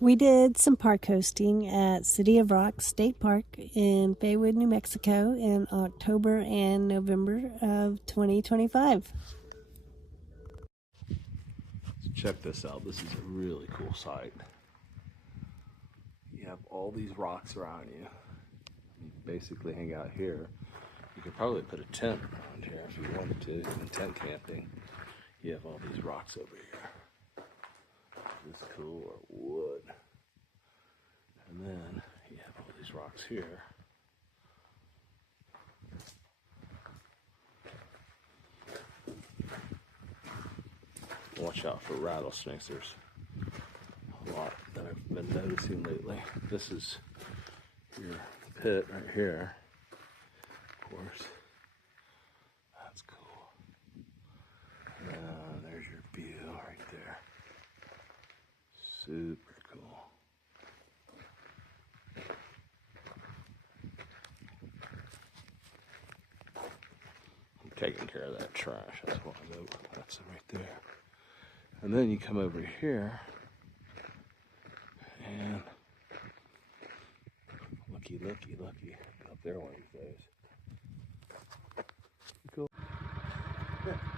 We did some park hosting at City of Rock State Park in Faywood, New Mexico in October and November of 2025. So check this out. This is a really cool site. You have all these rocks around you. You can basically hang out here. You could probably put a tent around here if you wanted to, even tent camping. You have all these rocks over here. This is cool, or wood. And then you have all these rocks here. Watch out for rattlesnakes. There's a lot that I've been noticing lately. This is your pit right here, of course. That's cool. There's your view right there. Super cool. I'm taking care of that trash. That's what I know. That's it right there. And then you come over here, and looky, up there one of these days. Cool. Yeah.